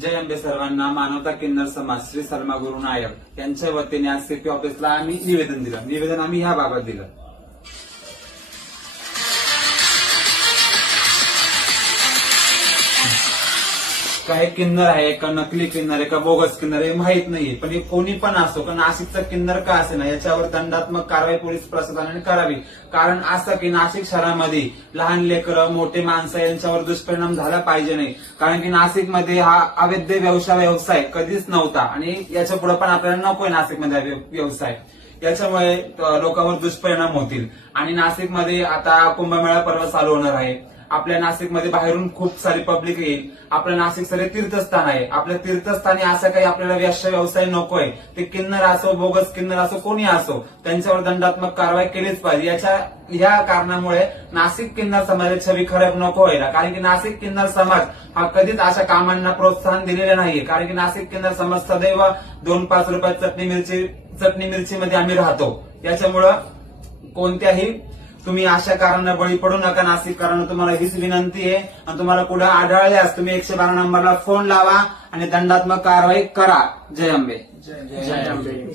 जय अंबे सर्वांना. मानवता किन्नर समाज श्री सलमा गुरु नायक यांच्या वतीने आज सीपी ऑफिसला आम्ही निवेदन दिलं. निवेदन आम्ही ह्या बाबत दिलं. काय किन्नर आहे का नकली किन्नर आहे का बोगस किन्नर आहे माहित नाहीये, पण हे कोणी पण असो का नाशिकचा किन्नर का असे ना याच्यावर दंडात्मक कारवाई पोलीस प्रशासनाने करावी. कारण असं की नाशिक शहरामध्ये लहान लेकरं मोठे माणसं यांच्यावर दुष्परिणाम झाला पाहिजे नाही. कारण की नाशिकमध्ये हा अवैध व्यवसाय कधीच नव्हता आणि याच्या पुढे पण आपल्याला नकोय नाशिकमध्ये व्यवसाय. याच्यामुळे लोकांवर दुष्परिणाम होतील. आणि नाशिकमध्ये आता कुंभमेळा पर्व चालू होणार आहे. आपल्या नाशिकमध्ये बाहेरून खूप सारी पब्लिक येईल. आपलं नाशिक सगळे तीर्थस्थान आहे. आपल्या तीर्थस्थानी असं काही आपल्याला व्यवसाय नकोय. ते किन्नर असो बोगस किन्नर असो कोणी असो त्यांच्यावर दंडात्मक कारवाई केलीच पाहिजे. या कारणामुळे नाशिक किन्नर समाजाची छवी खराब नको व्हायला. कारण की नाशिक किन्नर समाज हा कधीच अशा कामांना प्रोत्साहन दिलेलं नाहीये. कारण की नाशिक किन्नर समाज सदैव 2-5 रुपयात चटणी मिरची मध्ये आम्ही राहतो. याच्यामुळं कोणत्याही तुम्ही अशा कारणांना बळी पडू नका. नाशिककरांना तुम्हाला हीच विनंती आहे. आणि तुम्हाला कुठे आढळल्यास तुम्ही 112 नंबरला फोन लावा आणि दंडात्मक कारवाई करा. जय अंबे. जय अंबे.